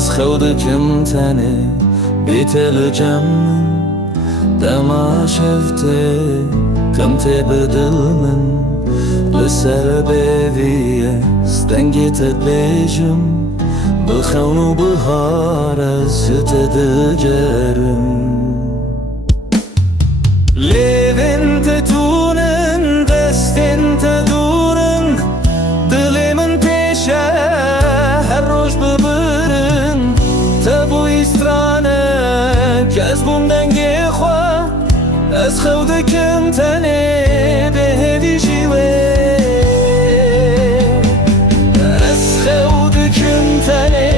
از خودكم تاني بيتلجم دما شفته كنت بدل من لسببية استنجت بيجم بخون بهار ستدجرم Levin tutunen destin tadurun Dilimin peşe her roş bıbırın Tabu istrane kez bundan gehwa Ez xevdikim tane behedi jive Ez xevdikim tane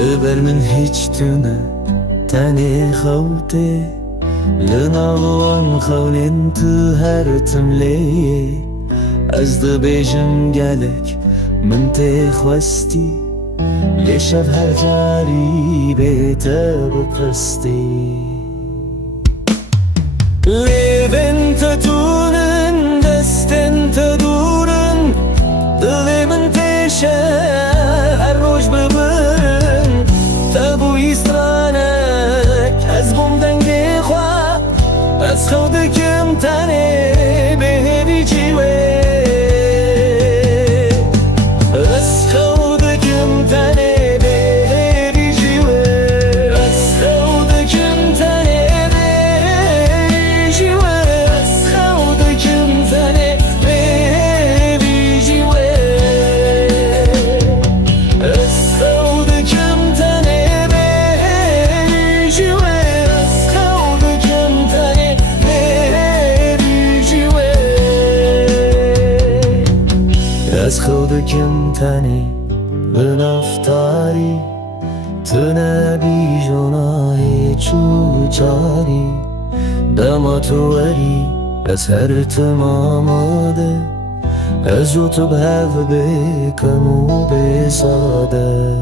لبر من هیچ تونه تاني خوتي لنغوان خولين تهر تملي أزد بيجم جالك من تخوستي ليش هر جاري بيتا بقصتي لبن تتونن دستن تدورن دلي من تشه هر روش ببرن تابو يسترانك از بومدن گخوا از خودكم تاني بهدي جيوه از خودكم تاني بهدي جيوه از خودكم تاني بهدي جيوه از خودكم تاني بهدي جيوه از خودكم تاني بهدي جيوه از خودكم تاني بهدي جيوه از خودكم تاني بنفتاری تنبی جنای چوچاری دما توری از هر تماماده از جو تو به بکم و بساده